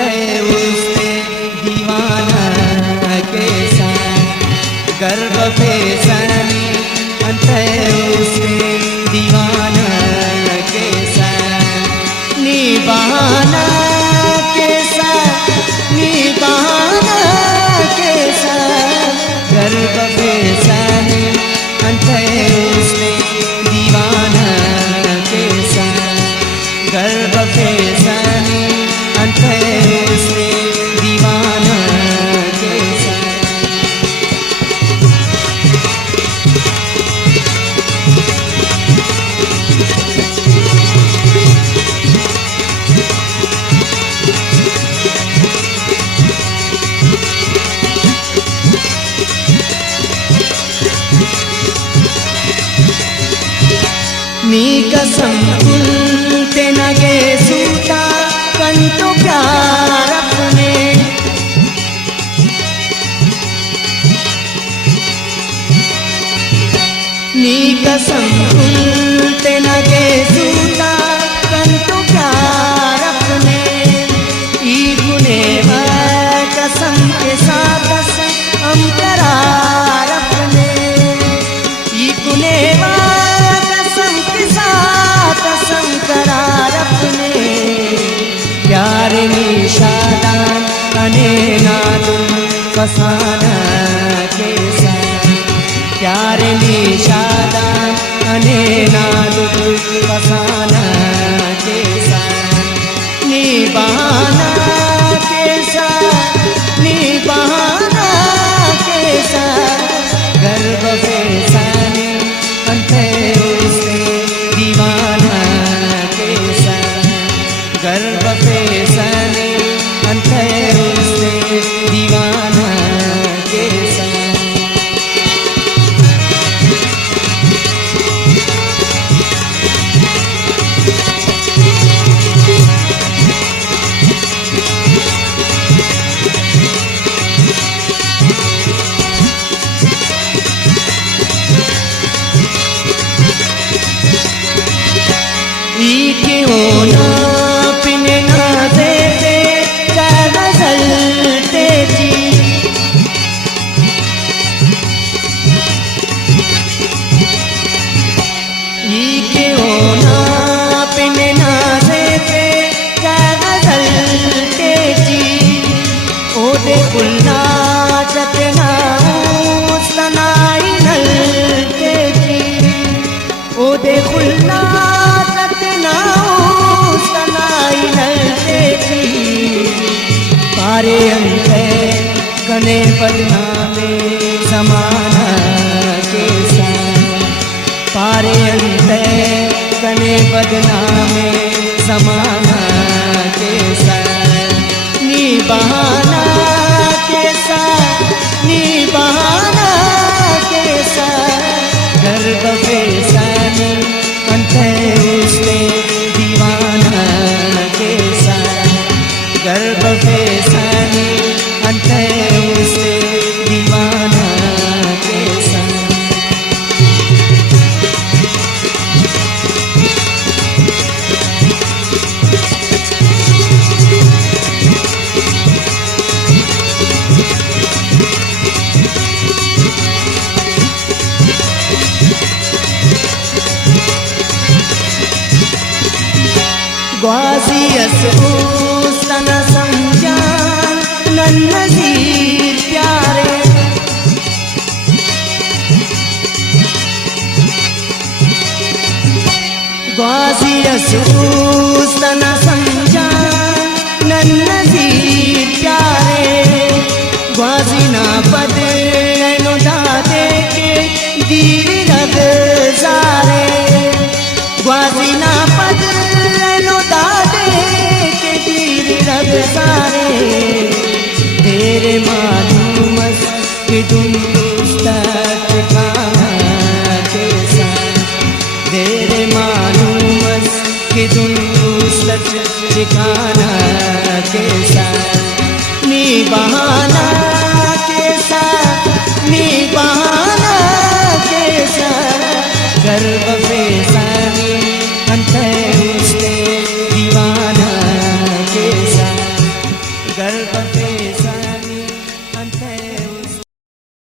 अंते उसने दीवाना कैसा गर्भ फैसनी अंते उसने दीवाना कैसा निभाना कैसा निभाना कैसा गर्भ फैसनी अंते उसने दीवाना कैसा गर्भ फैसनी अंते उसने दीवाना कैसा नी कसम कुलते नगे सूता कंटो प्यार अपने नी कसम कुलते नगे सूता कंटो प्यार अपने ई गुने कसम के साथ हम करार अपने ई गुने कसम करार अपने प्यार निशादान अने नादुल फसाना कैसा प्यार निशादान अने नादुल फसाना कैसा निभाना कैसा निभाना कैसा गर्भ फैसनी अंते उसने दीवाना कैसा गर्भ फैसनी अंते उसने दीवाना कैसा होना पिने ना देते गजलते जी के होना पिने ना देते गजलते जी ओदे कुलना चतना सनाई नलते जी ओदे कुलना पारे अंते कने बदनामे समाना कैसा पारे अंते कने बदनामे समाना कैसा निभाना कैसा निभाना कैसा गर्भ फैसनी अंते उसने दीवाना कैसा गर्भ फैसनी अंते उसने दीवाना कैसा ग्वाजी असूसन समझान नन्नजीर प्यारे ग्वाजी असूसन समझान नन्नजीर प्यारे ग्वाजी ना बदले नो दादे के दीर रग सारे ग्वाजी ना बदले नो दादे के दीर रग सारे तेरे मालूम कि तुम ठिकाना कैसा तेरे मालूम कि तुम ठिकाना कैसा निभाना कैसा निभाना कैसा गर्भ फैसनी अंते उसने दीवाना कैसा गर्व